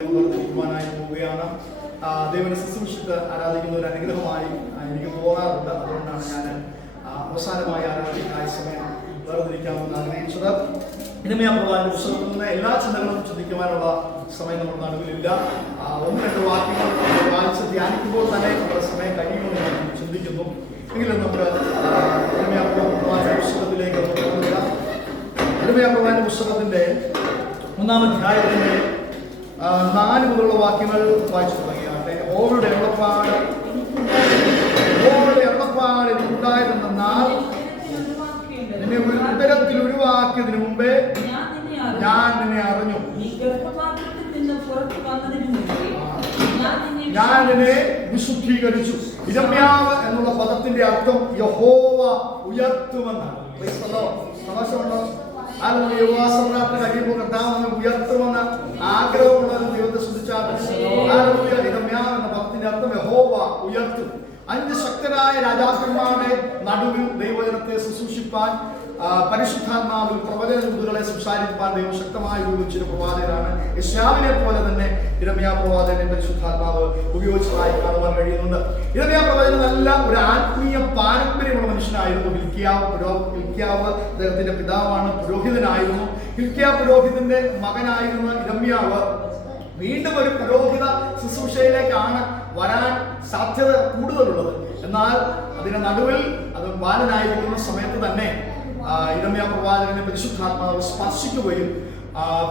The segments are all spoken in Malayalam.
പോവുകയാണ്. ദൈവനെ ശുശ്രൂഷിച്ച് ആരാധിക്കുന്ന ഒരു അനുഗ്രഹമായി എനിക്ക് തോന്നാറുണ്ട്. അതുകൊണ്ടാണ് ഞാൻ അവസാനമായി ആരാധിക്കായ സമയം വേർതിരിക്കാമെന്ന് ആഗ്രഹിച്ചത്. ഇനിമയ പ്രവാചകന്റെ പുസ്തകത്തിൽ നിന്ന് എല്ലാ ചിന്തകളും ചിന്തിക്കുവാനുള്ള സമയം നമ്മുടെ നടുവിലില്ല. ഒന്ന് രണ്ട് വാക്യങ്ങൾ വായിച്ച് ധ്യാനിക്കുമ്പോൾ തന്നെ നമ്മുടെ സമയം കഴിയുമെന്ന് ഞാൻ ചിന്തിക്കുന്നു. എങ്കിലും നമുക്ക് ഇനിമയ പ്രവാചകന്റെ പുസ്തകത്തിലേക്ക് പോകുന്നില്ല. ഇനിമയ പ്രവാചകന്റെ പുസ്തകത്തിന്റെ 1-ാം അധ്യായത്തിന്റെ 4 മുതലുള്ള വാക്യങ്ങൾ വായിച്ചു തുടങ്ങിയാട്ടെ. ഓവരുടെ എള്ളപ്പാട് ഉണ്ടായതെന്നാൽ നിന്നെ ഒരു ഉദരത്തിൽ ഒഴിവാക്കിയതിനു മുമ്പേ ഞാൻ നിന്നെ അറിഞ്ഞു. ഞാൻ നിന്നെ വിശുദ്ധീകരിച്ചു. ഇരമ്യാവ് എന്നുള്ള പദത്തിന്റെ അർത്ഥം യഹോവ ഉയർത്തുമെന്നാണ്. സന്തോഷമുണ്ടോ? കഴിയുമ്പോൾ കർത്താവിനെ ഉയർത്തുമെന്ന ആഗ്രഹമുള്ള ദൈവത്തെ ശ്രദ്ധിച്ചാൽ ഇരമ്യാവ് എന്ന പദത്തിന്റെ അർത്ഥം യഹോവ ഉയർത്തും. 5 ശക്തരായ രാജാക്കന്മാരുടെ നടുവിൽ ദൈവജനത്തെ ശുശ്രൂഷിപ്പാൻ പരിശുദ്ധാത്മാവിൽ പ്രവചന ദൂതുകളെ സംസാരിക്കാൻ ദൈവം ശക്തമായി ഉപയോഗിച്ചൊരു പ്രവാചകനാണ്. യെശയ്യാവിനെ പോലെ തന്നെ ഇരമ്യാ പ്രവാചകനെ പരിശുദ്ധാത്മാവ് ഉപയോഗിച്ചതായി കാണുവാൻ കഴിയുന്നുണ്ട്. ഇരമ്യാ പ്രവാചകൻ നല്ല ഒരു ആത്മീയ പാരമ്പര്യമുള്ള മനുഷ്യനായിരുന്നു. ഹില്ക്കിയാവ് അദ്ദേഹത്തിന്റെ പിതാവാണ്, പുരോഹിതനായിരുന്നു. ഹില്ക്കിയാ പുരോഹിതന്റെ മകനായിരുന്ന ഇരമ്യാവ് വീണ്ടും ഒരു പുരോഹിത ശുശ്രൂഷയിലേക്കാണ് വരാൻ സാധ്യത കൂടുതലുള്ളത്. എന്നാൽ അതിന്റെ നടുവിൽ അത് ബാലനായിരിക്കുന്ന സമയത്ത് തന്നെ ഇരമ്യാ പ്രവാചകനെ പരിശുദ്ധാത്മാവ് സ്പർശിക്കുകയും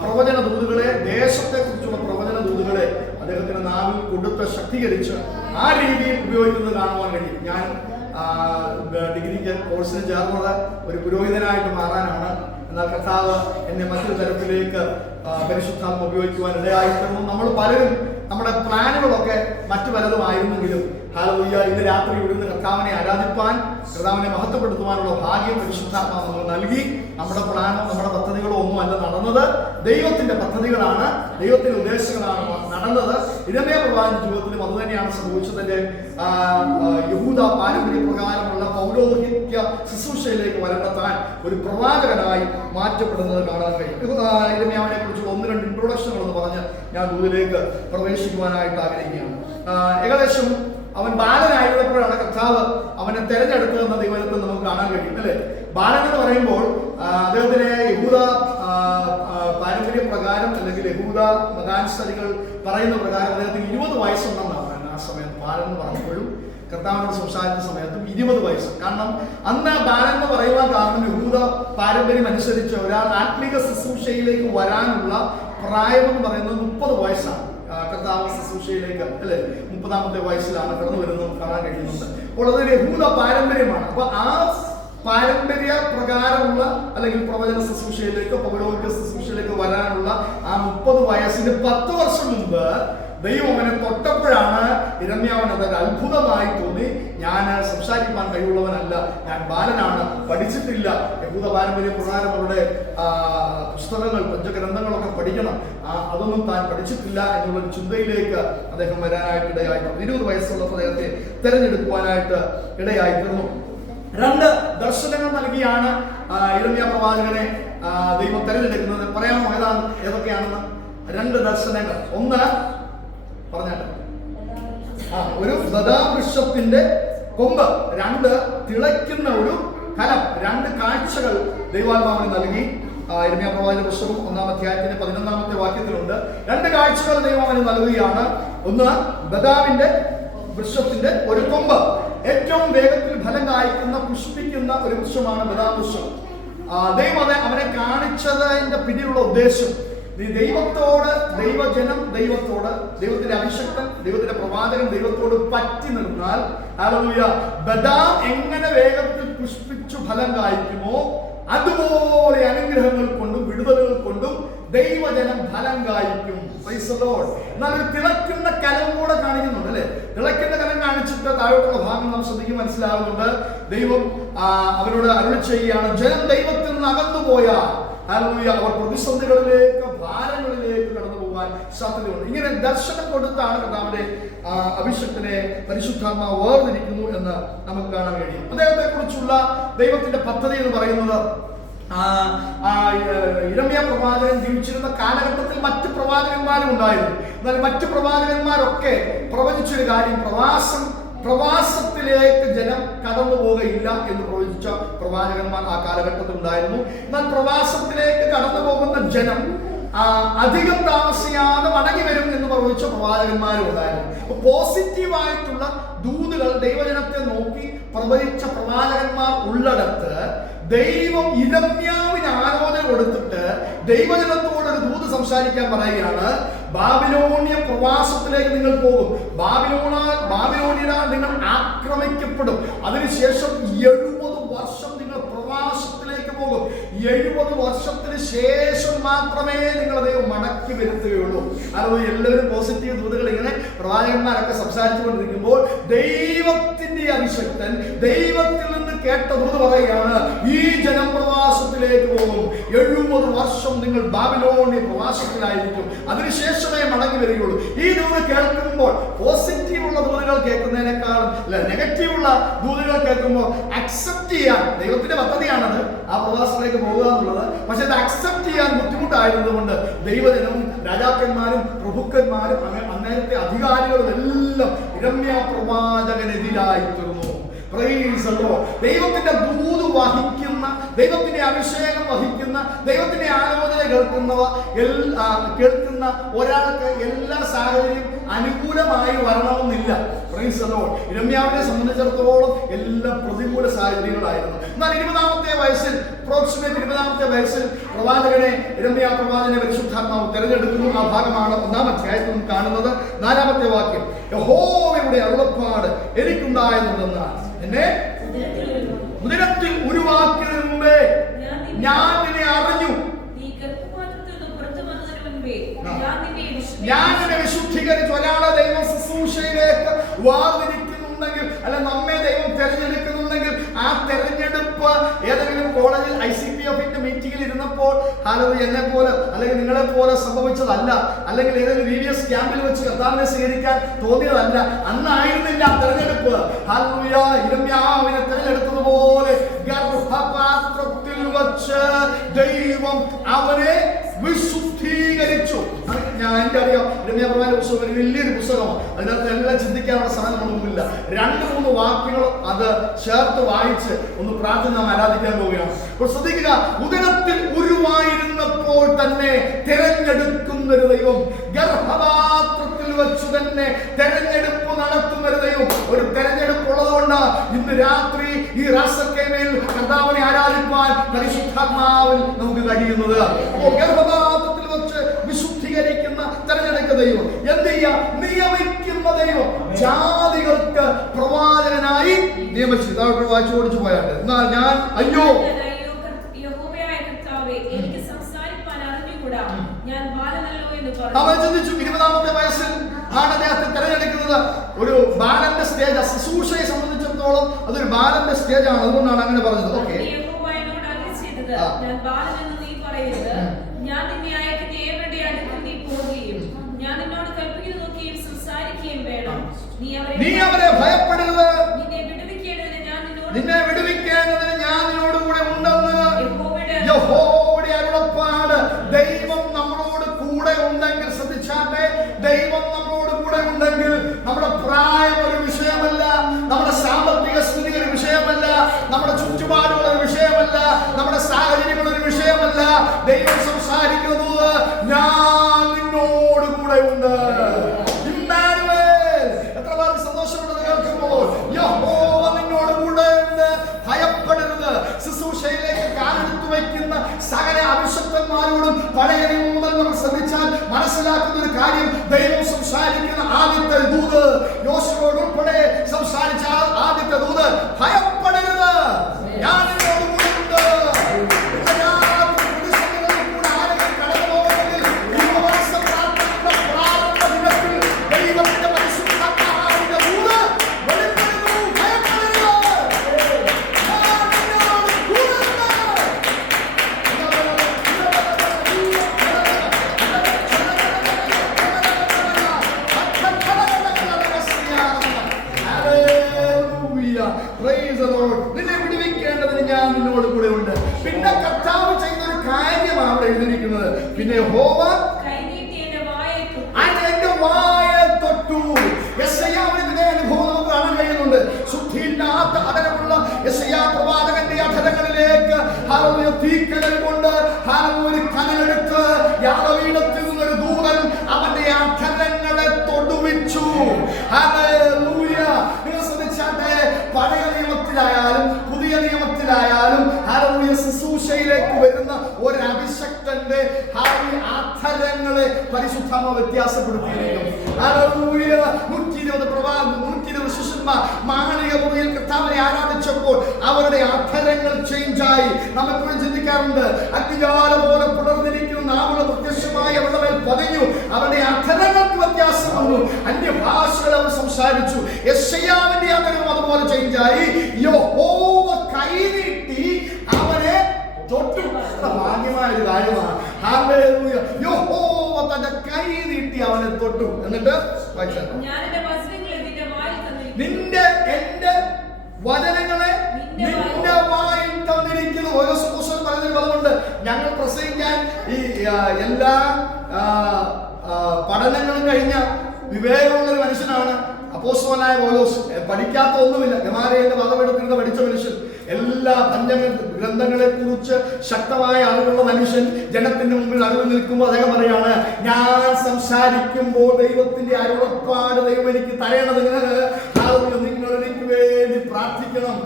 പ്രവചന ദൂതുകളെ, ദേശത്തെ കുറിച്ചുള്ള പ്രവചന ദൂതുകളെ അദ്ദേഹത്തിന്റെ നാവിൽ കൊടുത്ത് ശക്തീകരിച്ച് ആ രീതിയിൽ ഉപയോഗിക്കുന്നത് കാണുവാൻ കഴിയും. ഞാൻ ഡിഗ്രിക്ക് കോഴ്സിന് ചേർന്നത് ഒരു പുരോഹിതനായിട്ട് മാറാനാണ്. എന്നാൽ കർത്താവ് എന്നെ മറ്റൊരു തരത്തിലേക്ക് പരിശുദ്ധാത്മ ഉപയോഗിക്കുവാൻ ഇടയായിത്തീർന്നു. നമ്മൾ പലരും നമ്മുടെ പ്ലാനുകളൊക്കെ മറ്റു പലതുമായിരുന്നെങ്കിലും ഹല്ലേലൂയ, ഇന്ന് രാത്രി ഇവിടുന്ന് കർത്താവിനെ ആരാധിപ്പാൻ, കർത്താവിനെ മഹത്വപ്പെടുത്തുവാനുള്ള ഭാഗ്യം പരിശുദ്ധാത്മാവ് നമ്മൾ നൽകി. നമ്മുടെ പ്ലാനോ നമ്മുടെ പദ്ധതികളോ ഒന്നും അല്ല നടന്നത്. ദൈവത്തിന്റെ പദ്ധതികളാണ്, ദൈവത്തിന്റെ ഉദ്ദേശങ്ങളാണ് നടന്നത്. ഇരമ്യാ പ്രവാചകന്റെ ജീവിതത്തിലും അത് തന്നെയാണ് സംഭവിച്ചത്. യഹൂദ പാരമ്പര്യ പ്രകാരമുള്ള പൗരോഹിത്യ ശുശ്രൂഷയിലേക്ക് വരേണ്ട താൻ ഒരു പ്രവാചകനായി മാറ്റപ്പെടുന്നത് കാണാൻ കഴിയും. ഇരമ്യാവിനെ കുറിച്ചുള്ള 1-2 ഇൻട്രൊഡക്ഷനുകൾ എന്ന് പറഞ്ഞ് ഞാൻ ദൂതിലേക്ക് പ്രവേശിക്കുവാനായിട്ട് ആഗ്രഹിക്കുകയാണ്. ഏകദേശം അവൻ ബാലനായിരുന്നപ്പോഴാണ് കർത്താവ് അവനെ തെരഞ്ഞെടുത്തതെന്ന ദൈവത്തിൽ നമുക്ക് കാണാൻ കഴിയും, അല്ലെ? ബാലൻ എന്ന് പറയുമ്പോൾ അദ്ദേഹത്തിന് യഹൂദ പാരമ്പര്യ പ്രകാരം അല്ലെങ്കിൽ യഹൂദ മതാനുസരികൾ പറയുന്ന പ്രകാരം അദ്ദേഹത്തിന് 20 വയസ്സുണ്ടെന്നാണ് പറയുന്നത്. ആ സമയത്ത് ബാലൻ എന്ന് പറഞ്ഞപ്പോഴും കർത്താവിനോട് സംസാരിച്ച സമയത്തും 20 വയസ്സ്. കാരണം അന്ന് ബാലൻ എന്ന് പറയുവാൻ കാരണം യഹൂദ പാരമ്പര്യം അനുസരിച്ച് ഒരാൾ ആത്മീക ശുശ്രൂഷയിലേക്ക് വരാനുള്ള പ്രായമെന്ന് പറയുന്നത് 30 വയസ്സാണ്. കർത്താവ് ശുശ്രൂഷയിലേക്ക്, അല്ലെ, 30-ാമത്തെ വയസ്സിലാണ് കടന്നു വരുന്നത് കാണാൻ കഴിയുന്നുണ്ട്. അപ്പോൾ അതൊരു യഹൂദ പാരമ്പര്യമാണ്. അപ്പൊ ആ പാരമ്പര്യ പ്രകാരമുള്ള അല്ലെങ്കിൽ പ്രവചന ശുശ്രൂഷയിലേക്കോ പൗരോഹിത്യ ശുശ്രൂഷയിലേക്ക് വരാനുള്ള ആ 30 വയസ്സിന് 10 വർഷം മുമ്പ് ദൈവം അവനെ തൊട്ടപ്പോഴാണ് ഇരമ്യാവിന് അതൊരു അത്ഭുതമായി തോന്നി. ഞാൻ സംസാരിക്കാൻ കഴിവുള്ളവനല്ല, ഞാൻ ബാലനാണ്, പഠിച്ചിട്ടില്ല, യഹൂദ പാരമ്പര്യ പ്രകാരം അവരുടെ പുസ്തകങ്ങൾ, പഞ്ചഗ്രന്ഥങ്ങളൊക്കെ പഠിക്കണം, അതൊന്നും താൻ പഠിച്ചിട്ടില്ല എന്നുള്ളൊരു ചിന്തയിലേക്ക് അദ്ദേഹം വരാനായിട്ട് ഇടയായിട്ടുണ്ട്. 20 വയസ്സുള്ള അദ്ദേഹത്തെ തെരഞ്ഞെടുക്കുവാനായിട്ട് ഇടയായിത്തീർന്നു. 2 ദർശനങ്ങൾ നൽകിയാണ് ഇരമ്യാ പ്രവാചകനെ ദൈവം തെരഞ്ഞെടുക്കുന്നത്. പറയാമോ ഏതൊക്കെയാണെന്ന്? 2 ദർശനങ്ങൾ. ഒന്ന് പറഞ്ഞാട്ടെ. ഒരു ബദാവൃക്ഷത്തിന്റെ കൊമ്പ്, 2 തിളയ്ക്കുന്ന ഒരു കലം, 2 കാഴ്ചകൾ ദൈവാത്മാവിന് നൽകി. ഇരമ്യാ പ്രവാചക പുസ്തകം 1-ാം അധ്യായത്തിന്റെ 11-ാമത്തെ വാക്യത്തിലുണ്ട്. 2 കാഴ്ചകൾ ദൈവാത്മാവിന് നൽകുകയാണ്. ഒന്ന്, ബദാവിന്റെ വൃക്ഷത്തിന്റെ ഒരു കൊമ്പ്. ഏറ്റവും വേഗത്തിൽ ഫലം കായ്ക്കുന്ന, പുഷ്പിക്കുന്ന ഒരു വൃക്ഷമാണ് ബദാവൃക്ഷം. ദൈവം അവനെ കാണിച്ചതിന്റെ പിന്നിലുള്ള ഉദ്ദേശം, ദൈവത്തോട്, ദൈവജനം ദൈവത്തോട്, ദൈവത്തിന്റെ അഭിഷക്തൻ, ദൈവത്തിന്റെ പ്രവാചകൻ ദൈവത്തോട് പറ്റി നിന്നാൽ ഹല്ലേലൂയ, ബദാം എങ്ങനെ വേഗത്തിൽ പുഷ്പിച്ചു ഫലം കായ്ക്കുമോ അതുപോലെ അനുഗ്രഹങ്ങൾ കൊണ്ടും വിടുതലുകൾ കൊണ്ടും ദൈവജനം ഫലം കായ്ക്കും. Praise the Lord. എന്നാൽ ഒരു തിളയ്ക്കുന്ന കലം കൂടെ കാണിക്കുന്നുണ്ട്, അല്ലെ? തിളയ്ക്കുന്ന കലം കാണിച്ചിട്ട് താഴോട്ടുള്ള ഭാഗം നാം ശ്രദ്ധിക്കും, മനസ്സിലാകുന്നുണ്ട്. ദൈവം അവരോട് അരുളി ചെയ്യുകയാണ്, ജനം ദൈവത്തിൽ നിന്ന് അകന്നുപോയാൽ ഹല്ലേലൂയ അവർ പ്രതിസന്ധികളിലേക്ക്, ഭാരങ്ങളിലേക്ക് കടന്നു പോകാൻ സാധ്യതയുണ്ട്. ഇങ്ങനെ ദർശനം കൊടുത്താണ് കർത്താവിന്റെ അഭിഷക്തനെ പരിശുദ്ധാത്മാവ് വേർതിരിക്കുന്നു എന്ന് നമുക്ക് കാണാൻ കഴിയും. അദ്ദേഹത്തെ കുറിച്ചുള്ള ദൈവത്തിന്റെ പദ്ധതി എന്ന് പറയുന്നത് ഇരമ്യാ പ്രവാചകൻ ജീവിച്ചിരുന്ന കാലഘട്ടത്തിൽ മറ്റ് പ്രവാചകന്മാരും ഉണ്ടായിരുന്നു. എന്നാൽ മറ്റു പ്രവാചകന്മാരൊക്കെ പ്രവചിച്ചൊരു കാര്യം, പ്രവാസത്തിലേക്ക് ജനം കടന്നു പോവുകയില്ല എന്ന് പ്രവചിച്ച പ്രവാചകന്മാർ ആ കാലഘട്ടത്തിൽ ഉണ്ടായിരുന്നു. എന്നാൽ പ്രവാസത്തിലേക്ക് കടന്നു പോകുന്ന ജനം അധികം താമസിയാതെ മടങ്ങി വരും എന്ന് പ്രവചിച്ച പ്രവാചകന്മാരും ഉണ്ടായിരുന്നു. പോസിറ്റീവായിട്ടുള്ള ദൂതുകൾ ദൈവജനത്തെ നോക്കി പ്രവചിച്ച പ്രവാചകന്മാർ ഉള്ളിടത്ത് ദൈവം യിരെമ്യാവിന് ആലോചന കൊടുത്തിട്ട് ദൈവജനത്തോട് ഒരു ദൂത് സംസാരിക്കാൻ പറയുകയാണ്. ബാബിലോണിയ പ്രവാസത്തിലേക്ക് നിങ്ങൾ പോകും, ബാബിലോണിയരാൽ നിങ്ങൾ ആക്രമിക്കപ്പെടും, അതിനുശേഷം 70 വർഷം നിങ്ങൾ പ്രവാസത്തിലേക്ക് പോകും, 70 വർഷത്തിന് ശേഷം മാത്രമേ നിങ്ങൾ ദൈവം മടക്കി വരുത്തുകയുള്ളൂ. അതുകൊണ്ട് എല്ലാവരും പോസിറ്റീവ് ദൂതുകൾ ഇങ്ങനെ പ്രവാചകന്മാരൊക്കെ സംസാരിച്ചുകൊണ്ടിരിക്കുമ്പോൾ ദൈവത്തിന്റെ അഭിഷക്തൻ ദൈവത്തിൽ നിന്ന് കേട്ട ദൂത് പറയുകയാണ്, ഈ ജനം പ്രവാസത്തിലേക്ക് പോകും, 70 വർഷം നിങ്ങൾ ബാബിലോണിയ പ്രവാസത്തിലായിരിക്കും, അതിനുശേഷമേ മടങ്ങി വരികയുള്ളൂ. ഈ ദൂത് കേൾക്കുമ്പോൾ പോസിറ്റീവുള്ള ദൂതുകൾ കേൾക്കുന്നതിനേക്കാളും നെഗറ്റീവുള്ള ദൂതുകൾ കേൾക്കുമ്പോൾ അക്സെപ്റ്റ് ചെയ്യാൻ, ദൈവത്തിന്റെ പദ്ധതിയാണത് ആ പ്രവാസത്തിലേക്ക് പോകുക എന്നുള്ളത്, പക്ഷെ അത് അക്സെപ്റ്റ് ചെയ്യാൻ ബുദ്ധിമുട്ടായിരുന്നതുകൊണ്ട് ദൈവജനവും രാജാക്കന്മാരും പ്രഭുക്കന്മാരും അന്നേരത്തെ അധികാരികളും എല്ലാം യിരെമ്യാ പ്രവാചകനെതിരായി തീർന്നു. ദൈവത്തിന്റെ ദൂത് വഹിക്കുന്ന, ദൈവത്തിന്റെ അഭിഷേകം വഹിക്കുന്ന, ദൈവത്തിന്റെ ആലോചന കേൾക്കുന്ന ഒരാൾക്ക് എല്ലാ സാഹചര്യം അനുകൂലമായി വരണമെന്നില്ല. യിരെമ്യാവിനെ സംബന്ധിച്ചിടത്തോളം എല്ലാ പ്രതികൂല സാഹചര്യങ്ങളായിരുന്നു. എന്നാൽ 20-ാമത്തെ വയസ്സിൽ പ്രവാചകനെ യിരെമ്യാ പ്രവാചകനെ പരിശുദ്ധാത്മാവ് തിരഞ്ഞെടുക്കുന്നു. ആ ഭാഗമാണ് 1-ാം അധ്യായത്തിൽ കാണുന്നത്. 4-ാമത്തെ വാക്യം, യഹോവയുടെ അരുളപ്പാട് എനിക്കുണ്ടായതെന്നാൽ എന്നെ ഉദരത്തിൽ ഉരുവാക്കിയതിനു മുമ്പേ ഞാൻ നിന്നെ അറിഞ്ഞു, ഞാൻ നിന്നെ വിശുദ്ധീകരിച്ചു. ഒരാളെ ദൈവം ശുശ്രൂഷയിലേക്ക് വാർന്നിരിക്കുന്നുണ്ടെങ്കിൽ, അല്ല നമ്മെ ദൈവം തെരഞ്ഞെടുക്കുന്നുണ്ടെങ്കിൽ, ആ തെരഞ്ഞെടുപ്പ് ഏതെങ്കിലും കോളേജിൽ ICPF-ന്റെ മീറ്റിംഗിൽ ഇരുന്നപ്പോൾ എന്നെ പോലെ അല്ലെങ്കിൽ നിങ്ങളെ പോലെ സംഭവിച്ചതല്ല, അല്ലെങ്കിൽ ഏതെങ്കിലും VBS ക്യാമ്പിൽ വെച്ച് കർത്താവിനെ സ്വീകരിക്കാൻ തോന്നിയതല്ല. അന്നായിരുന്നില്ല തെരഞ്ഞെടുപ്പ്. യിരെമ്യാവിനെ തെരഞ്ഞെടുത്തതുപോലെ ഗർഭപാത്രത്തിൽ വച്ച് ദൈവം അവനെ വിശുദ്ധീകരിച്ചു. എനിക്കറിയാം, യിരെമ്യാ പ്രവാചകന്റെ പുസ്തകം ഒരു വലിയൊരു പുസ്തകമാണ്. അതിനകത്ത് എല്ലാം ചിന്തിക്കാനുള്ള സമയം നമ്മളൊന്നുമില്ല. 2-3 വാക്യങ്ങൾ അത് ചേർത്ത് വായിച്ച് ഒന്ന് പ്രാർത്ഥന നാം ആരാധിക്കാൻ പോവുകയാണ്. അപ്പോൾ ശ്രദ്ധിക്കുക, ഉദരത്തിൽ ഉരുവായിരുന്നപ്പോൾ തന്നെ തിരഞ്ഞെടുക്കുന്ന ഒരു ദൈവം, ഗർഭപാത്രത്തിൽ വെച്ച് തന്നെ തെരഞ്ഞെടുപ്പ് നടത്തുന്ന ഒരു ദൈവം. ഒരു തെരഞ്ഞെടുപ്പ് ഉള്ളതുകൊണ്ട് ഇന്ന് രാത്രി ഈ റാസക്കേമയിൽ കർത്താവിനെ ആരാധിക്കാൻ പരിശുദ്ധാത്മാവിൽ നമുക്ക് കഴിയുന്നത്. ഗർഭപാത്രത്തിൽ വെച്ച് വിശുദ്ധീകരിക്കുന്ന തെരഞ്ഞെടുക്കുന്ന ദൈവം, എന്ത് ചെയ്യാ, നിയമിക്കുന്ന ദൈവം, ജാതികൾക്ക് പ്രവാചകനായി നിയമിച്ചു. ഇതായിട്ട് വായിച്ചു ഓടിച്ചു പോയാട്ടെ. എന്നാൽ ഞാൻ അയ്യോ അവൻ ചിന്തിച്ചു. 20-ാമത്തെ വയസ്സിൽ ആണ് അദ്ദേഹത്തെ തെരഞ്ഞെടുക്കുന്നത്. ഒരു ബാലന്റെ സ്റ്റേജ്, ശുശ്രൂഷയെ സംബന്ധിച്ചിടത്തോളം അതൊരു ബാലന്റെ സ്റ്റേജ് ആണ്. അതുകൊണ്ടാണ് അങ്ങനെ പറഞ്ഞത്. ഓക്കെ, നീ അവരെ ഭയപ്പെടരുത്, നിന്നെ വിടുവിക്കേണ്ടതിന് ഞാൻ നിന്നോട് കൂടെ ഉണ്ടെന്ന് യഹോവയുടെ അരുളപ്പാട്. ദൈവം നമ്മളോട് കൂടെ ഉണ്ടെങ്കിൽ, ശ്രദ്ധിച്ചാട്ടെ, ദൈവം നമ്മളോട് കൂടെ ഉണ്ടെങ്കിൽ നമ്മുടെ പ്രായം ഒരു വിഷയമല്ല, നമ്മുടെ സാമ്പത്തിക സ്ഥിതി ഒരു വിഷയമല്ല, നമ്മുടെ ചുറ്റുപാടുകൾ ഒരു വിഷയമല്ല, നമ്മുടെ സാഹചര്യങ്ങൾ ഒരു വിഷയമല്ല. ദൈവം സംസാരിക്കുന്നത്, ഞാൻ നിന്നോട് കൂടെ ഉണ്ട്. എത്ര പേർക്ക് സന്തോഷമുള്ളത് കേൾക്കുമ്പോൾ? യഹോവ നിന്നോട് കൂടെ ഉണ്ട്, ഭയപ്പെടരുത്. ശുശ്രൂഷയിലേക്ക് കാലെടുത്തു വയ്ക്കുന്ന സകല അഭിഷക്തന്മാരോടും പഴയ നിയമം മുതൽ നമ്മൾ ശ്രദ്ധിച്ചാൽ മനസ്സിലാക്കുന്ന ഒരു കാര്യം, ദൈവം സംസാരിക്കുന്ന ആദ്യത്തെ ദൂത്, യോശുവയോട് ഉൾപ്പെടെ സംസാരിച്ച ആദ്യത്തെ ദൂത്, ഭയപ്പെടരുത്, ഞാൻ നിന്നോട് കൂടെ ഉണ്ട്. നിന്നെ വിടുവിക്കേണ്ടതിന് ഞാൻ നിന്നോട് കൂടെ ഉണ്ട്. പിന്നെ കർത്താവ് ചെയ്യുന്ന ഒരു കാര്യമാണ് അവിടെ എഴുതിയിരിക്കുന്നത്. പിന്നെ യഹോവ എന്റെ ഹല്ലേലൂയ. നിങ്ങൾ ശ്രദ്ധിച്ചാട്ടെ, പഴയ നിയമത്തിലായാലും പുതിയ നിയമത്തിലായാലും ഹല്ലേലൂയ ശുശ്രൂഷയിലേക്ക് വരുന്ന ഒരു അഭിഷക്തന്റെ അധരങ്ങളെ പരിശുദ്ധാത്മാവ് വ്യത്യാസപ്പെടുത്തിയിരിക്കും. ഹല്ലേലൂയ. 120 പ്രവാചകർ, 120 ശിഷ്യന്മാർ മാളിക മുറിയിൽ കർത്താവിനെ ആരാധിച്ചപ്പോൾ അവരുടെ അധരങ്ങൾ ചേഞ്ചായി. നമ്മെപ്പോഴും ചിന്തിക്കാറുണ്ട്, അഗ്നിജ്വാല പോലെ പുലർന്നിരിക്കുന്ന നാവുകൾ പ്രത്യക്ഷമായി അവരുടെ മേൽ പതിഞ്ഞു. അവരുടെ അധരങ്ങൾക്ക് വ്യത്യാസം വന്നു. അന്യഭാഷകൾ അവർ സംസാരിച്ചു. യെശയ്യാവിന്റെ അധരം അതുപോലെ ചേഞ്ചായി. യഹോവ കൈനീട്ടി അവനെ തൊട്ടു. ഭാഗ്യമായ ഒരു കാര്യമാണ്. ഹല്ലേലൂയ. യഹോവ തന്റെ കൈ നീട്ടി അവനെ തൊട്ടു. എന്നിട്ട് നിന്റെ എന്റെ വചനങ്ങളെ നിന്റെ വായിൽ തന്നിരിക്കുന്നു. ഓരോ സുഹൃത്തുക്കൾ പറയുന്നൊരു പദമുണ്ട്. ഞങ്ങൾ പ്രസംഗിക്കാൻ ഈ എല്ലാ പഠനങ്ങളും കഴിഞ്ഞ വിവേകമുള്ള ഒരു മനുഷ്യനാണ് അപ്പോസ്തലനായ പൗലോസ്. പഠിക്കാത്ത ഒന്നുമില്ല. ഗമാലിയേലിന്റെ പദമെടുത്തിരുന്ന് പഠിച്ച മനുഷ്യൻ, എല്ലാ ഗ്രന്ഥങ്ങളെ കുറിച്ച് ശക്തമായ അറിവുള്ള മനുഷ്യൻ ജനത്തിന്റെ മുമ്പിൽ അറിവ് നിൽക്കുമ്പോൾ അദ്ദേഹം പറയാണ്, ഞാൻ സംസാരിക്കുമ്പോൾ ദൈവത്തിന്റെ അരുളപ്പാട് ദൈവം എനിക്ക് തരേണ്ടതിന് നിങ്ങൾ എനിക്ക് വേണ്ടി പ്രാർത്ഥിക്കണം.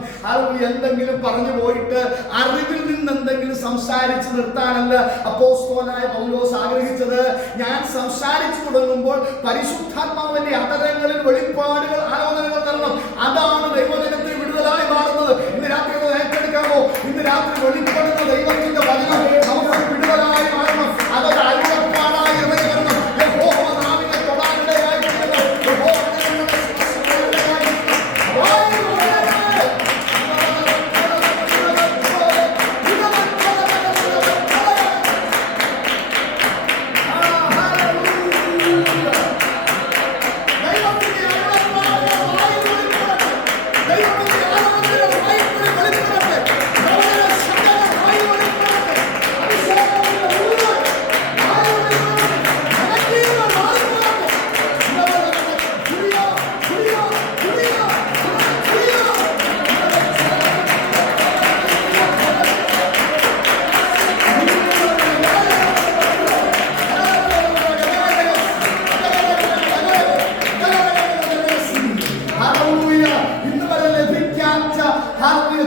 എന്തെങ്കിലും പറഞ്ഞു പോയിട്ട് അറിവിൽ നിന്ന് എന്തെങ്കിലും സംസാരിച്ച് നിർത്താനല്ല അപ്പോസ്തലനായ പൗലോസ് ആഗ്രഹിച്ചത്. ഞാൻ സംസാരിച്ചു തുടങ്ങുമ്പോൾ പരിശുദ്ധാത്മാവിന്റെ അധരങ്ങളിൽ വെളിപ്പാടുകൾ, ആലോചനകൾ തരണം. അതാണ് ദൈവജനത്തിൽ വിടുതലായി മാറുന്നത്. ഇന്ന് രാത്രി ഏറ്റെടുക്കാമോ? ഇന്ന് രാത്രി വെളിപ്പെടുന്ന ദൈവത്തിന്റെ വചനം നമുക്ക് വിടുതലായി മാറണം. അതൊരു അരുളപ്പാടായി ഇറങ്ങി വരണം. യഹോവ നാവിനെ തൊടാനിടയായി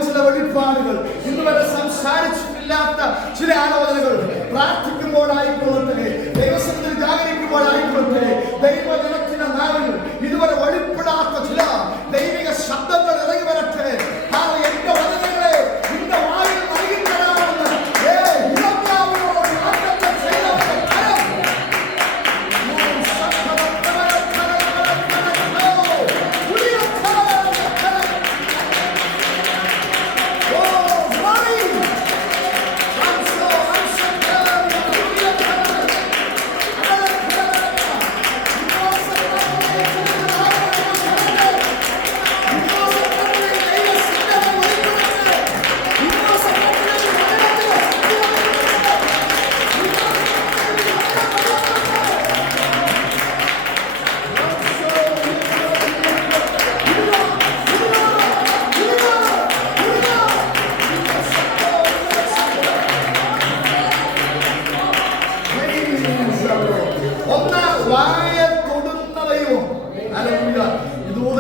ചില വെളിപ്പാടുകൾ, ഇന്ന് വരെ സംസാരിച്ചിട്ടില്ലാത്ത ചില ആലോചനകൾ പ്രാർത്ഥിക്കുമ്പോഴായിക്കൊള്ളട്ടെ, ദൈവസന്നിധിയിൽ ജാഗരിക്കുമ്പോഴായിക്കൊള്ളട്ടെ, ദൈവജനത്തിന്റെ നാവിൽ ഇതുവരെ വെളിപ്പെടാത്ത ചില ദൈവിക ശബ്ദങ്ങൾ ഇറങ്ങി വരട്ടെ. എന്റെ വചനങ്ങളെ നിന്റെ വായിൽ നൽകിത്തരാമെന്ന്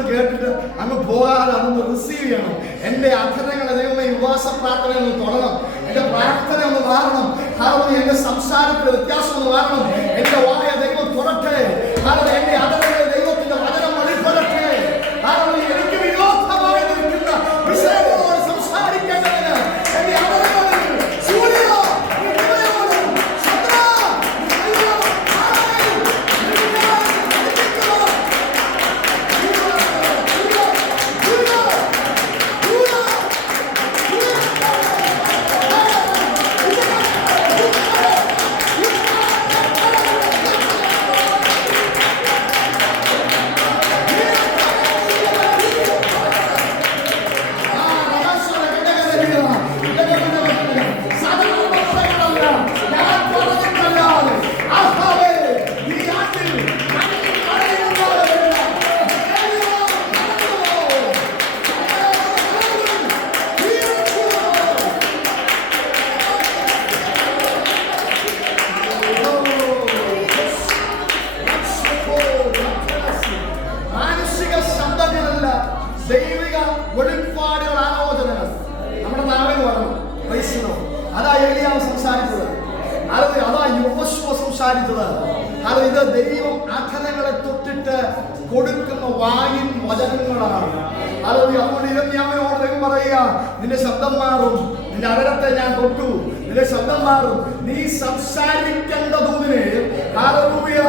കേട്ടിട്ട് അങ്ങ് പോകാതെ അതൊന്ന് റിസീവ് ചെയ്യണം. എന്റെ അധരങ്ങളെ ദൈവമേ ഉപവാസ പ്രാർത്ഥന ഒന്ന് തുടരണം. എന്റെ പ്രാർത്ഥന ഒന്ന് മാറണം. എന്റെ സംസാരത്തിൽ വ്യത്യാസം ഒന്ന് മാറണം. എന്റെ വായ ദൈവം തുറട്ടെ. എന്റെ അധരങ്ങളെ ദൈവത്തിന്റെ വചനം വെളിപ്പെടട്ടെ. എനിക്ക് വിരോധമായി നിൽക്കുന്ന വിഷയങ്ങളോട് സംസാരിക്കേണ്ടതിന് എന്റെ അധരങ്ങളിൽ സംസാരിച്ചത്. അത് ഇത് ദൈവം അധരങ്ങളെ തൊട്ടിട്ട് കൊടുക്കുന്ന വായിൻ വചനങ്ങളാണ്. അതുകൊണ്ട് യിരെമ്യാവിനോട് ദൈവം പറയുക, നിന്റെ ശബ്ദം മാറും, നിന്റെ അധരത്തെ ഞാൻ തൊട്ടു, നിന്റെ ശബ്ദം മാറും, നീ സംസാരിക്കേണ്ട ദൂതിനെ. ഹല്ലേലൂയ.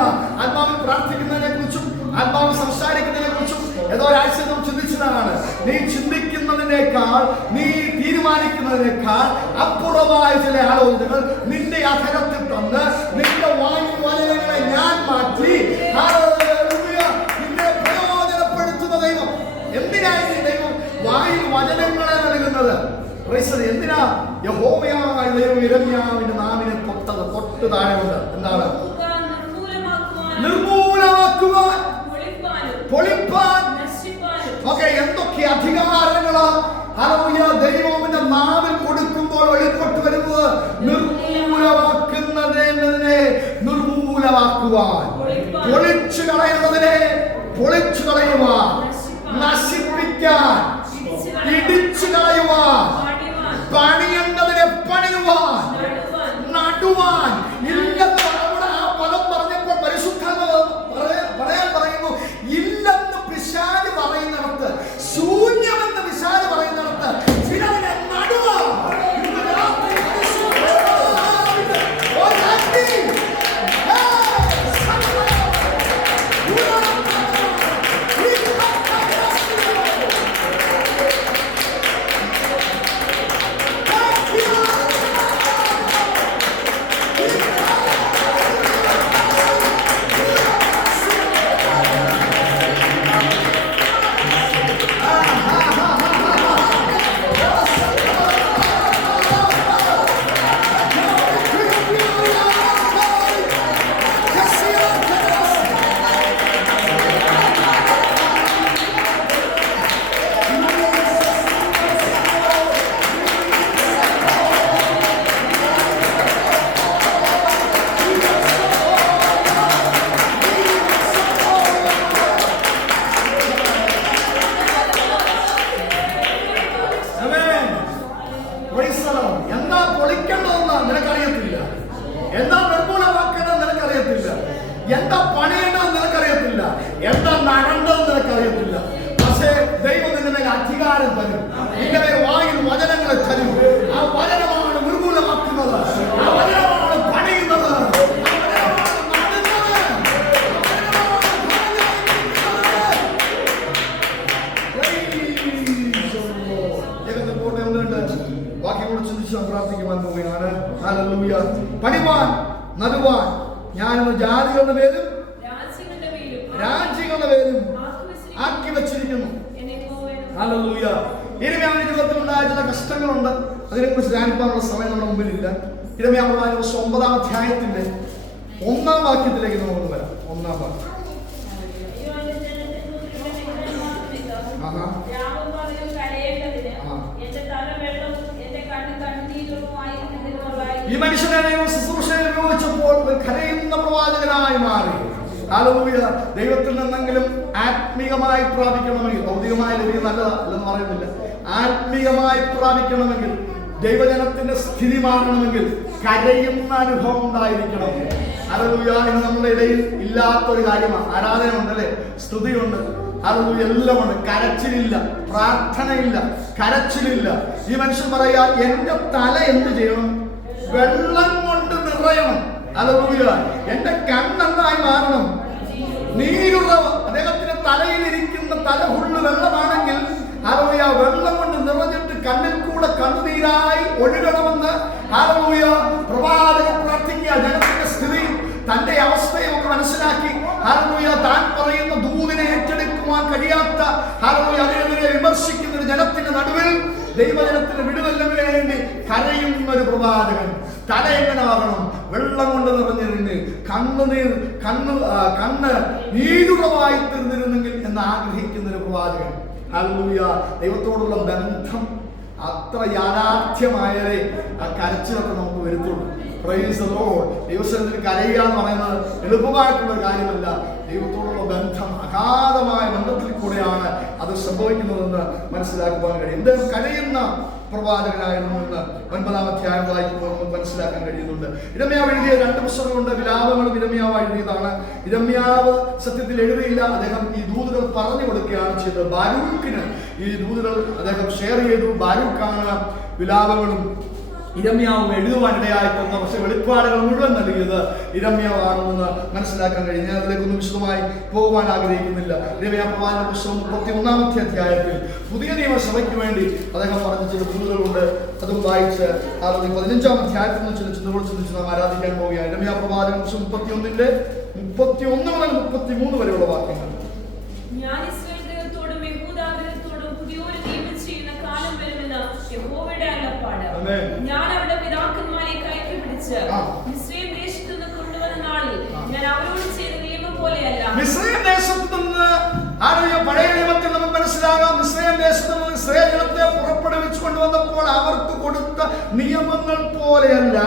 ആത്മാവിൽ പ്രാർത്ഥിക്കുന്നതിനെ കുറിച്ചും ആത്മാവിൽ സംസാരിക്കുന്നതിനെ കുറിച്ചും ഏതോ ഒരാഴ്ച നാം ചിന്തിച്ചതാണ്. നീ ചിന്തിക്കുന്നതിനേക്കാൾ, നീ തീരുമാനിക്കുന്നതിനേക്കാൾ അപ്പുറമായ ചില ആലോചനകൾ നിന്റെ അധരത്തിൽ തന്ന് നിന്റെ വായു വചനങ്ങളെ ഞാൻ മാറ്റി നിന്നെ പ്രയോജനപ്പെടുത്തുന്ന ദൈവം. എന്തിനായി ദൈവം വായു വചനങ്ങളെ നൽകുന്നത്? എന്തിനാ? യഹോവയായ ദൈവം യിരെമ്യാവിന്റെ നാവിനെ തൊട്ട് താഴെയുണ്ട്. എന്താണ്? നിർമൂലമാക്കുവാൻ, പൊളിപ്പാൻ. ഓക്കെ, എന്തൊക്കെ അധികാരങ്ങളാ ദൈവത്തിന്റെ നാവിൽ കൊടുക്കുമ്പോൾ വെളിപ്പെട്ട് വരുന്നത്? നിർമൂലമാക്കുന്നതിനെ നിർമൂലമാക്കുവാൻ, പൊളിച്ചു കളയുന്നതിനെ പൊളിച്ചു കളയുവാൻ, നശിപ്പിക്കാൻ, ഇടിച്ചു കളയുവാൻ, പണിയേണ്ടതിനെ പണിയുവാൻ, നടുവാൻ. ഇല്ലെന്ന് അവിടെ ആ പദം പറഞ്ഞപ്പോൾ പരിശുദ്ധാത്മാവ് പറയാൻ പറയുന്നു, ഇല്ലെന്ന് പിശാച് പറയുന്നിടത്ത്, ശൂന്യമെന്ന് പിശാച് പറയുന്നിടത്ത് ചിലതിനെ നടുവാൻ. എന്താ പൊളിക്കേണ്ടതെന്ന് നിനക്കറിയത്തില്ല, എന്താ നിർമൂലമാക്കേണ്ടത് നിനക്കറിയത്തില്ല, എന്താ പണിയേണ്ടത് നിനക്കറിയത്തില്ല, എന്താ നടേണ്ടത് നിനക്കറിയത്തില്ല. പക്ഷേ ദൈവം നിന്റെ മേൽ അധികാരം തരും, നിന്റെ മേൽ വായിൽ വചനങ്ങളെ തരും. ആ വചനമാണ് നിർമൂലമാക്കുന്നത്, ആ വചനമാണ് പണിയുന്നത്, പ്രാർത്ഥിക്കുവാൻ പോവുകയാണ്. ഹല്ലേലൂയ. പണിവാൻ, നടുവാൻ ഞാനിന്ന് ജാതികളുടെ പേരും രാജ്യങ്ങളുടെ പേരും ആക്കി വെച്ചിരിക്കുന്നു. ഹല്ലേലൂയ. യിരെമ്യാവിന്റെ ജീവിതത്തിലുണ്ടായ ചില കഷ്ടങ്ങളുണ്ട്, അതിനെക്കുറിച്ച് ധ്യാനിക്കാനുള്ള സമയം നമ്മുടെ മുമ്പിലില്ല. യിരെമ്യാവ് 9-ാം അധ്യായത്തിന്റെ 1-ാം വാക്യത്തിലേക്ക് നമുക്ക് വരാം. 1-ാം വാക്യം. ഈ മനുഷ്യനെ ശുശ്രൂഷയിൽ ഉപയോഗിച്ചപ്പോൾ കരയുന്ന പ്രവാചകനായി മാറി. ഹല്ലേലൂയ. ദൈവത്തിൽ നിന്നെങ്കിലും ആത്മീകമായി പ്രാപിക്കണമെങ്കിൽ, ഭൗതികമായി ലഭിക്കുന്ന നല്ലതല്ലെന്ന് പറയുന്നില്ല, ആത്മീകമായി പ്രാപിക്കണമെങ്കിൽ, ദൈവജനത്തിന്റെ സ്ഥിതി മാറണമെങ്കിൽ കരയുന്ന അനുഭവം ഉണ്ടായിരിക്കണം. ഹല്ലേലൂയ. ഇന്ന് നമ്മുടെ ഇടയിൽ ഇല്ലാത്തൊരു കാര്യമാണ്. ആരാധന ഉണ്ടല്ലേ, സ്തുതിയുണ്ട്, ഹല്ലേലൂയ, എല്ലാം ഉണ്ട്. കരച്ചിലില്ല, പ്രാർത്ഥനയില്ല, കരച്ചിലില്ല. ഈ മനുഷ്യൻ പറയാ, എന്റെ തല എന്ത് ചെയ്യണം? വെള്ളം കൊണ്ട് നിറയണം. ഹല്ലേലൂയ. എന്റെ കണ്ണെന്തായി മാറണം? നീരുറവ്. അദ്ദേഹത്തിന്റെ തലയിലിരിക്കുന്ന തല ഫുള്ള് വെള്ളമാണെങ്കിൽ, ഹല്ലേലൂയ, വെള്ളം കൊണ്ട് നിറഞ്ഞിട്ട് കണ്ണിൽ കൂടെ കണ്ണുനീരായി ഒഴുകണമെന്ന് ഹല്ലേലൂയ പ്രവാചകൻ പ്രാർത്ഥിക്കുക. ജനത്തിന്റെ സ്ഥിതിയും തന്റെ അവസ്ഥയും ഒക്കെ മനസ്സിലാക്കി, ഹല്ലേലൂയ, താൻ പറയുന്ന ദൂതിനെ ഏറ്റെടുക്കുവാൻ കഴിയാത്ത, ഹല്ലേലൂയ, അതിനെതിരെ വിമർശിക്കുന്ന ഒരു ജനത്തിന്റെ നടുവിൽ ദൈവജനത്തിന് വിടുതലിന് വേണ്ടി കരയുന്ന ഒരു പ്രവാചകൻ. തല എങ്ങനെ ആകണം? വെള്ളം കൊണ്ട് നിറഞ്ഞിരുന്ന് കണ്ണ് നീരുറവായി തീർന്നിരുന്നെങ്കിൽ എന്ന് ആഗ്രഹിക്കുന്ന ഒരു പ്രവാചകൻ. ഹല്ലേലൂയ. ദൈവത്തോടുള്ള ബന്ധം അത്ര യാഥാർത്ഥ്യമായതേ ആ കരച്ചിലൊക്കെ നമുക്ക് വരുത്തുള്ളൂ. Price the Lord. ദൈവസന്നിധിയിൽ കരയുക എന്ന് പറയുന്നത് എളുപ്പമായിട്ടുള്ള കാര്യമല്ല. ദൈവത്തോടുള്ള ബന്ധം, അഗാധമായ ബന്ധത്തിൽ കൂടെയാണ് അത് സംഭവിക്കുന്നതെന്ന് മനസ്സിലാക്കുവാൻ കഴിയും. കരയുന്ന പ്രവാചകനായിരുന്നു എന്ന് 9-ാം അധ്യായം വായിക്കുമ്പോൾ നമുക്ക് മനസ്സിലാക്കാൻ കഴിയുന്നുണ്ട്. ഇരമ്യാവ് എഴുതിയ 2 പുസ്തകങ്ങളുണ്ട്. വിലാപങ്ങളും ഇരമ്യാവ് എഴുതിയതാണ്. ഇരമ്യാവ് സത്യത്തിൽ എഴുതിയില്ല, അദ്ദേഹം ഈ ദൂതുകൾ പറഞ്ഞു കൊടുക്കുകയാണ് ചെയ്തത്. ബാരൂക്കിന് ഈ ദൂതുകൾ അദ്ദേഹം ഷെയർ ചെയ്തു. ബാരൂക്കാണ് വിലാപങ്ങളും ഇരമ്യാവും എഴുതുവാനിടയായിട്ടെന്ന്. പക്ഷെ വെളിപ്പാടുകൾ മുഴുവൻ നൽകിയത് ഇരമ്യാവാണെന്ന് മനസ്സിലാക്കാൻ കഴിയും. ഞാൻ അതിലേക്കൊന്നും വിശദമായി പോകുവാൻ ആഗ്രഹിക്കുന്നില്ല. ഇരമ്യാ പ്രവാചക പുസ്തകം 31-ാമത്തെ അധ്യായത്തിൽ പുതിയ നിയമസഭയ്ക്ക് വേണ്ടി അദ്ദേഹം പറഞ്ഞ ചില ദൂതുകളുണ്ട്. അതും വായിച്ച് 15-ാം അധ്യായത്തിൽ നിന്ന് ചില ചിന്തകൾ ചിന്തിച്ച് നാം ആരാധിക്കാൻ പോവുകയാണ്. ഇരമ്യാ പ്രവാചക പുസ്തകം 31-ന്റെ 31 മുതൽ 33 വരെയുള്ള വാക്യങ്ങൾ. ഞാൻ ഇസ്രായേൽ ദൈവത്തോടും യഹൂദാദൈവത്തോടും പുതിയൊരു നിയമം ചെയ്യുന്ന കാലം വരുമെന്ന് യഹോവയുടെ അരുളപ്പാട്. ഞാൻ അവരുടെ പിതാക്കന്മാരെ കൈക്ക് പിടിച്ച് മിസ്രയീം ദേശത്തു നിന്ന് കൊണ്ടുവന്ന നാളിൽ ഞാൻ അവരോട് ചെയ്ത നിയമം പോലെയല്ല. മിസ്രയീം ദേശത്തു നിന്ന് പഴയ നിയമത്തിൽ നമുക്ക് മനസ്സിലാകാം. മിസ്രയീം ദേശത്തു നിന്ന് ഇസ്രായേൽ ജനത്തെ പുറപ്പെടുവിച്ചു കൊണ്ടുവന്നപ്പോൾ അവർക്ക് കൊടുത്ത നിയമങ്ങൾ പോലെയല്ല.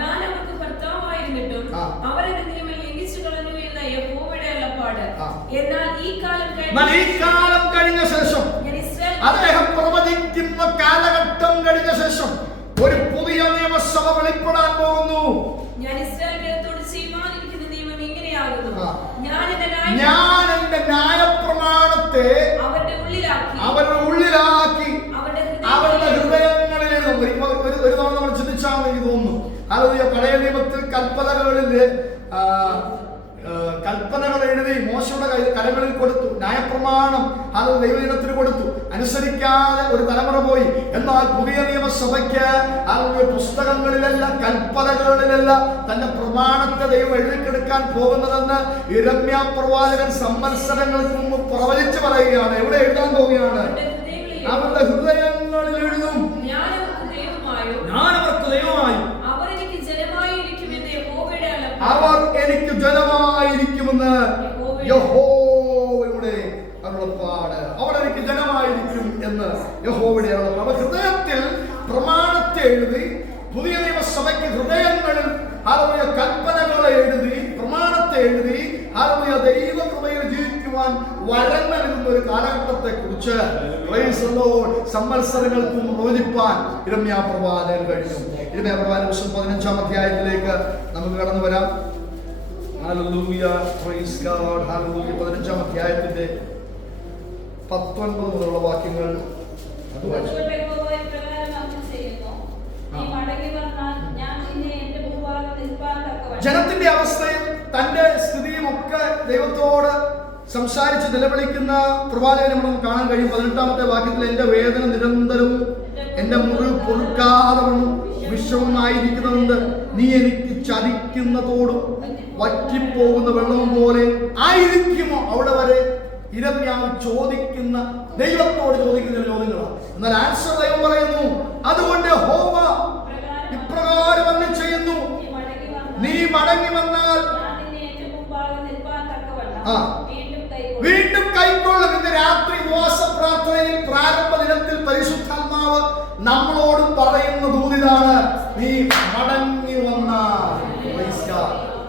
ഞാൻ അവർക്ക് ഭർത്താവായിരുന്നിട്ടും അവർ എന്റെ നിയമം ലംഘിച്ചു കളഞ്ഞു എന്ന യഹോവയുടെ അരുളപ്പാട്. എന്നാൽ ഈ കാലം കഴിഞ്ഞ ശേഷം, അദ്ദേഹം പ്രവചിക്കുന്ന കാലഘട്ടം കഴിഞ്ഞ ശേഷം ഒരു പുതിയ നിയമസഭ വെളിപ്പെടാൻ പോകുന്നു. ഞാൻ ഇസ്രായേൽ ദൈവത്തോട് ചെയ്യുവാനിരിക്കുന്ന നിയമം ഇങ്ങനെയാകുന്നു. ഞാൻ എന്റെ ന്യായപ്രമാണത്തെ അവരുടെ ഉള്ളിലാക്കി അവരുടെ ഹൃദയങ്ങളിൽ എഴുതും. ഒരു തവണ നമ്മൾ ചിന്തിച്ചാൽ എനിക്ക് തോന്നുന്നു. അതായത് പഴയ നിയമത്തിൽ കൽപ്പനകൾ എഴുതി മോശയുടെ കരങ്ങളിൽ കൊടുത്തു. ന്യായപ്രമാണം അത് ദൈവജനത്തിന് കൊടുത്തു. അനുസരിക്കാതെ ഒരു തലമുറ പോയി. എന്നാൽ പുതിയ നിയമസഭയ്ക്ക് പുസ്തകങ്ങളിലല്ല, കൽപ്പനകളിലല്ല തന്റെ പ്രമാണത്തെ ദൈവം എഴുതിക്കെടുക്കാൻ പോകുന്നതെന്ന് ഇരമ്യാ പ്രവാചകൻ സംവത്സരങ്ങൾക്ക് മുമ്പ് പ്രവചിച്ചു പറയുകയാണ്. എവിടെ എഴുതാൻ പോവുകയാണ്? അവരുടെ ഹൃദയങ്ങളിൽ എഴുതും. ഞാൻ അവർക്ക് ദൈവമായും അവർ എനിക്ക് ജനമായിരിക്കുമെന്ന് യഹോവയുടെ അരുളപ്പാട്. അവർ എനിക്ക് ജനമായിരിക്കും എന്ന് യഹോവയുടെ അരുളപ്പാട്. ഹൃദയത്തിൽ പ്രമാണത്തെ എഴുതി പുതിയ നിയമസഭയ്ക്ക് ഹൃദയങ്ങളിൽ കൽപ്പനകളെ എഴുതി പ്രമാണത്തെ എഴുതി ദൈവകൃപയിൽ ജീവിക്കുവാൻ വരം നൽകുന്ന ഒരു കാലഘട്ടത്തെ കുറിച്ച് സംവത്സരങ്ങൾക്ക് പ്രവചിപ്പാൻ ഇരമ്യാ പ്രവാചകൻ കഴിഞ്ഞു. ഇരമ്യാ പ്രവാചകൻ 15-ാം അധ്യായത്തിലേക്ക് നമുക്ക് കടന്നു വരാം. Hallelujah, praise God, hallelujah. 15-ാം അധ്യായത്തിന്റെ 19 മുതലുള്ള വാക്യങ്ങൾ. ജനത്തിന്റെ അവസ്ഥയും തന്റെ സ്ഥിതിയും ഒക്കെ ദൈവത്തോട് സംസാരിച്ച് നിലവിളിക്കുന്ന പ്രവാചകനെ നമുക്ക് കാണാൻ കഴിയും. 18-ാമത്തെ വാക്യത്തിൽ എന്റെ വേദന നിരന്തരവും എന്റെ മുറിവ് പൊറുക്കാതെ വിഷവുമായിരിക്കുന്നതുകൊണ്ട് നീ എനിക്ക് ചതിക്കുന്നതോടും വറ്റിപ്പോകുന്ന വെള്ളവും പോലെ ആയിരിക്കുമോ? അവിടെ വരെ ഇരമ്യാവ് ചോദിക്കുന്ന ദൈവത്തോട് ചോദിക്കുന്ന ചോദ്യങ്ങളാണ്. എന്നാൽ ആൻസർ ദൈവം പറയുന്നു, അതുകൊണ്ട് യഹോവ ഇപ്രകാരം അരുളി ചെയ്യുന്നു, നീ മടങ്ങി വന്നാൽ വീണ്ടും കൈക്കൊള്ളും. ഇന്ന് രാത്രി ഉപവാസ പ്രാർത്ഥനയിൽ പ്രാരംഭ ദിനത്തിൽ പരിശുദ്ധാത്മാവ് നമ്മളോട് പറയുന്ന ദൂതിതാണ്, നീ മടങ്ങി വന്നാൽ.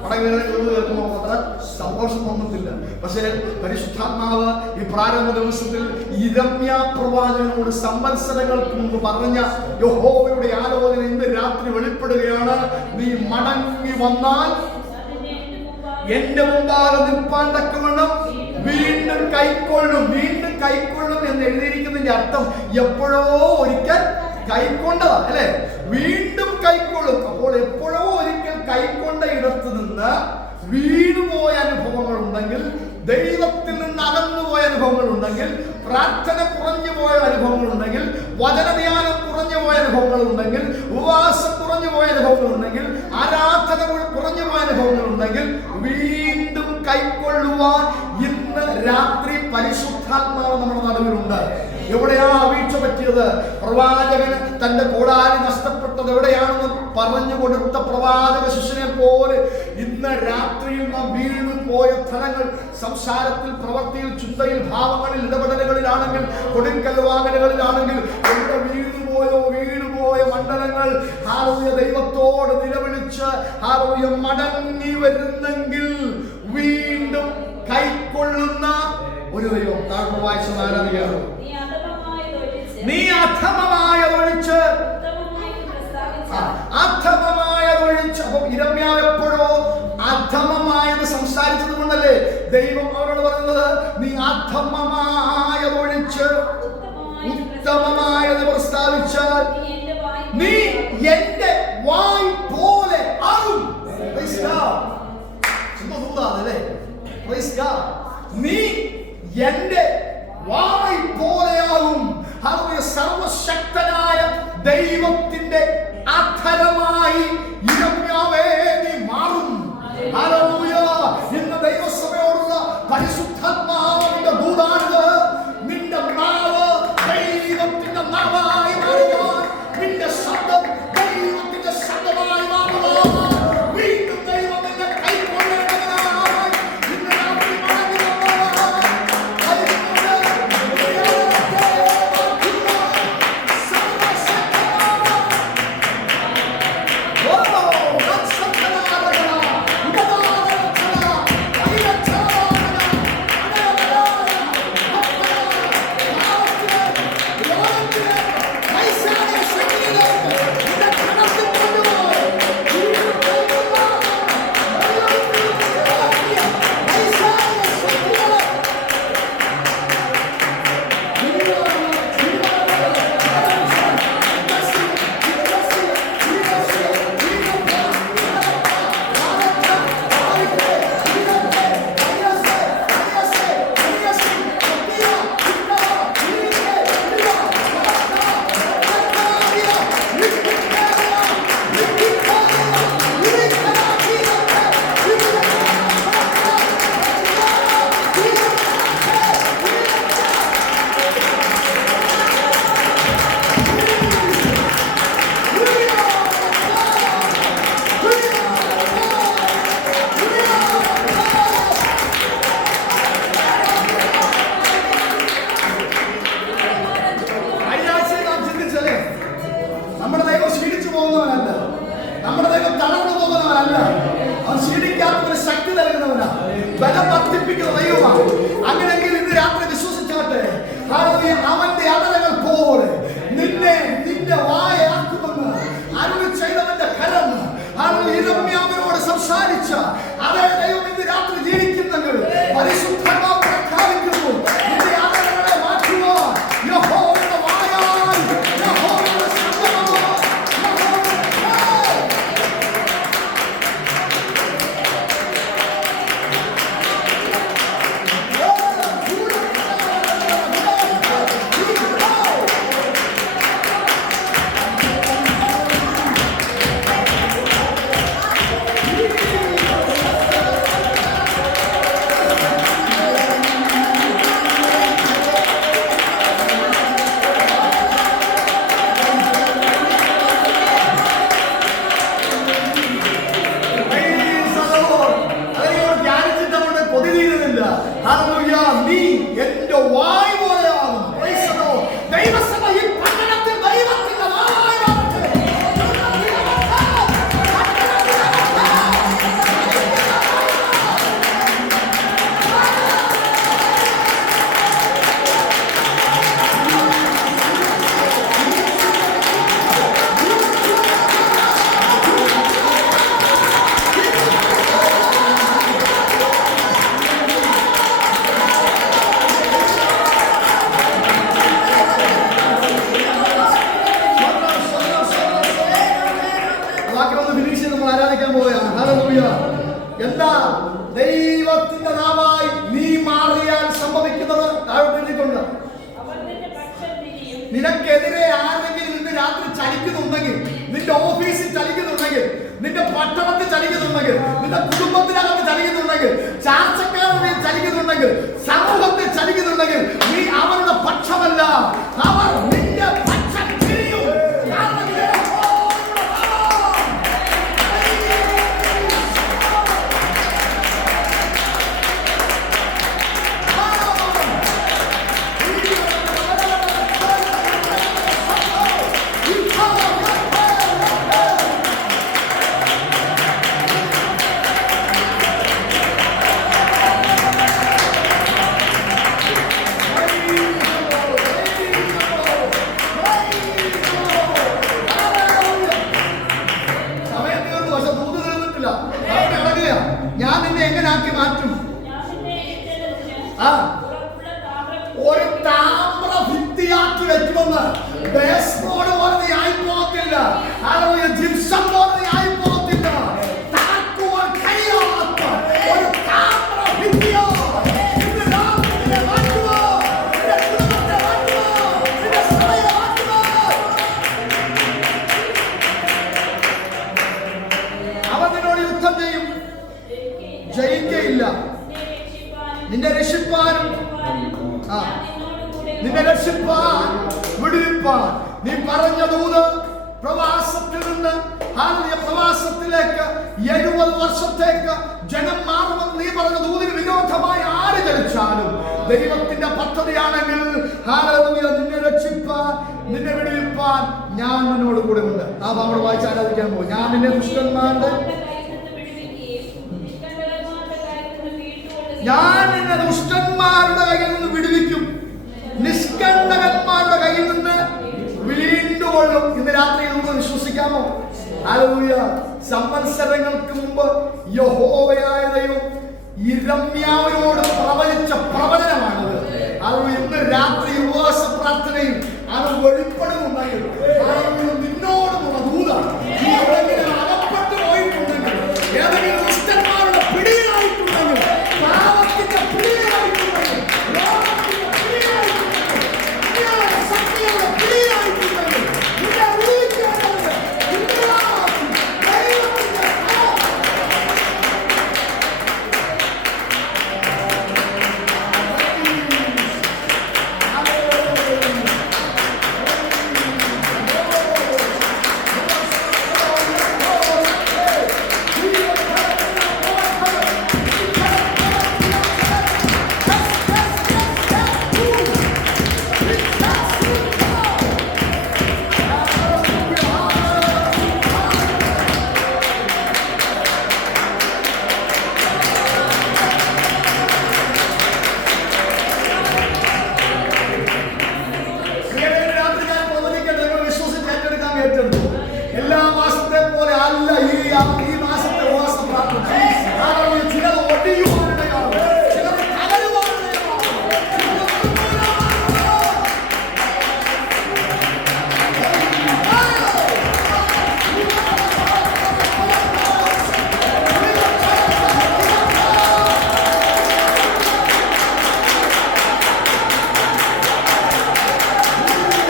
മടങ്ങി കേൾക്കുമ്പോൾ അത്ര സന്തോഷം തോന്നത്തില്ല. പക്ഷേ പരിശുദ്ധാത്മാവ് ഈ പ്രാരംഭ ദിവസത്തിൽ ഇരമ്യാ പ്രവാചകനോട് സംവത്സരങ്ങൾക്ക് മുമ്പ് പറഞ്ഞ യഹോവയുടെ ആലോചന ഇന്ന് രാത്രി വെളിപ്പെടുകയാണ്. നീ മടങ്ങി വന്നാൽ എന്റെ മുമ്പാകെ നിൽപ്പാൻ തക്കവണ്ണം വീണ്ടും കൈക്കൊള്ളും. വീണ്ടും കൈക്കൊള്ളും എന്ന് എഴുതിയിരിക്കുന്നതിന്റെ അർത്ഥം എപ്പോഴോ ഒരിക്കൽ കൈക്കൊണ്ടതാ, അല്ലെ? വീണ്ടും കൈക്കൊള്ളും. അപ്പോൾ എപ്പോഴോ ഒരിക്കൽ കൈക്കൊണ്ട ഇടത്ത് നിന്ന് വീണുപോയ അനുഭവങ്ങൾ ഉണ്ടെങ്കിൽ, ദൈവത്തിൽ നിന്ന് അകന്നുപോയ അനുഭവങ്ങൾ ഉണ്ടെങ്കിൽ, പ്രാർത്ഥന കുറഞ്ഞു പോയ അനുഭവങ്ങൾ ഉണ്ടെങ്കിൽ, വചനധ്യാനം കുറഞ്ഞു പോയ അനുഭവങ്ങൾ ഉണ്ടെങ്കിൽ, ഉപവാസം കുറഞ്ഞു പോയ അനുഭവങ്ങൾ ഉണ്ടെങ്കിൽ, ആരാധന കുറഞ്ഞു പോയ അനുഭവങ്ങൾ ഉണ്ടെങ്കിൽ, വീണ്ടും കൈക്കൊള്ളുവാൻ ഇന്ന് രാത്രി പരിശുദ്ധാത്മാവ് നമ്മുടെ നടുവിലുണ്ട്. എവിടെയാ വീഴ്ച പറ്റിയത്? പ്രവാചകന് തന്റെ കൂടാരി നഷ്ടപ്പെട്ടത് എവിടെയാണെന്ന് പറഞ്ഞു കൊടുത്ത പ്രവാചക ശിഷ്യനെ പോലെ ഇന്ന് രാത്രിയിൽ നാം വീണു പോയ സ്ഥലങ്ങൾ, സംസാരത്തിൽ, പ്രവൃത്തിയിൽ, ചിന്തയിൽ, ഭാവങ്ങളിൽ, ഇടപെടലുകളിലാണെങ്കിൽ, കൊടുക്കൽ വാങ്ങലുകളിലാണെങ്കിൽ, എവിടെ വീണുപോയ മണ്ഡലങ്ങൾ ദൈവത്തോട് നിലവിളിച്ച് മടങ്ങി വരുന്നെങ്കിൽ വീണ്ടും കൈക്കൊള്ളുന്ന ഒരു ദൈവം. താഴ്ന്നു വായിച്ച ആരാധികയാണ്. നീ അധമമായതൊഴിച്ച് അപ്പം ഇരമ്യാവ് എപ്പോഴോ അധമമായത് സംസാരിച്ചത് കൊണ്ടല്ലേ ദൈവം അവരോട് പറയുന്നത് നീ അധമമായതൊഴിച്ച് ഉത്തമമായത് പ്രസ്താവിച്ചാൽ നീ എന്റെ വായ് പോലെ ആകും. നീ എന്റെ വായ് പോലെയാകും. സർവശക്തനായ ദൈവത്തിന്റെ അധരമായി ഇരമ്യാവേ നീ മാറും. ഹല്ലേലൂയ. ഇന്ന് ദൈവസഭയോടുള്ള പരിശുദ്ധാത്മാവിന്റെ ദൂതാണിത്. നിന്റെ നാവ് ദൈവത്തിന്റെ നാവായി മാറുവാൻ, നിന്റെ ശബ്ദം ദൈവത്തിന്റെ ശബ്ദമായി മാറുവാൻ വീണ്ടും ദൈവം നിന്നെ കൈക്കൊള്ളേണ്ടതിനായി ഇന്ന് രാത്രി മടങ്ങി ബലം വർദ്ധിപ്പിക്കുന്ന ദൈവമാണ്. അങ്ങനെയെങ്കിൽ ഇന്ന് രാത്രി വിശ്വസിച്ചാട്ടെ, അവന്റെ അടലകൾ പോലെ നിന്നെ നിന്റെ വായാക്കുമെന്ന് അരുളി ചെയ്തവന്റെ കരം ഇരമ്യാവിനോട് സംസാരിച്ച അതേ ദൈവം ഇന്ന് രാത്രി ജീവിക്കുന്നെങ്കിൽ പരിശുദ്ധാത്മാവ് പ്രഖ്യാപിക്കുന്നു. നിന്റെ അടലകളെ മാറ്റുവാൻ യഹോവയുടെ വായാൽ, യഹോവയുടെ ശബ്ദമായി, നീ എന്റെ വായ് പോലെയാകും. ദൈവസഭ ഈ പട്ടണത്തിൽ ദൈവത്തിന്റെ വായ് മാറട്ടെ. എന്താ ദൈവത്തിന്റെ നാമായി നീ മാറിയാൽ സംഭവിക്കുന്നത്? താഴോട്ടുണ്ട്. നിനക്കെതിരെ ആരെങ്കിലും ഇന്ന് രാത്രി ചലിക്കുന്നുണ്ടെങ്കിൽ, നിന്റെ ഓഫീസിൽ ചലിക്കുന്നുണ്ടെങ്കിൽ, നിന്റെ പട്ടണത്തിൽ ചലിക്കുന്നുണ്ടെങ്കിൽ, നിന്റെ കുടുംബത്തിനകത്ത് ചലിക്കുന്നുണ്ടെങ്കിൽ, ചാർച്ചക്കാരുടെ ചലിക്കുന്നുണ്ടെങ്കിൽ, സമൂഹത്തിൽ ചലിക്കുന്നുണ്ടെങ്കിൽ, നീ അവരുടെ പക്ഷമല്ല, അവർ നിന്റെ പക്ഷം തിരിയും. ഒരു താമ്ര ഭിത്തിയാക്കി വെക്കുമെന്ന്. ബേസ് ബോർഡ് പോലെ ആയി പോകത്തില്ല, ജിപ്സം പോലെ ആയി പോകത്തില്ല. തകർക്കുവാൻ കഴിയാത്ത ഒരു താമ്ര ഭിത്തിയോ ജയിക്കയില്ല. നിന്നെ രക്ഷിപ്പാനും നിന്നെ രക്ഷിപ്പാൻ വിടുവിപ്പാൻ നീ പറഞ്ഞ ദൂത് പ്രവാസത്തിൽ നിന്ന് പ്രവാസത്തിലേക്ക് 70 വർഷത്തേക്ക് ജനം മാറുമെന്ന് നീ പറഞ്ഞ ദൂതിന് വിരോധമായി ആര് ചലിച്ചാലും ദൈവത്തിന്റെ പദ്ധതിയാണെങ്കിൽ നിന്നെ രക്ഷിപ്പാൻ നിന്നെ വിടുവിപ്പാൻ ഞാൻ നിന്നോട് കൂടെ ഉണ്ട്. ആ നമ്മൾ വായിച്ച് ആരാധിക്കാൻ പോകും. ഞാൻ നിന്നെ ദുഷ്ടന്മാരുടെ കയ്യിൽ നിന്ന് വിടുവിക്കും, നിഷ്കണ്ടകന്മാരുടെ കയ്യിൽ നിന്ന് വീണ്ടുകൊള്ളും. ഇന്ന് രാത്രി നമുക്ക് വിശ്വസിക്കാമോ? ഹല്ലേലൂയ. സംവത്സരങ്ങൾക്ക് മുമ്പ് യഹോവയായ ദൈവം യിരെമ്യാവിനോട് പ്രവചിച്ച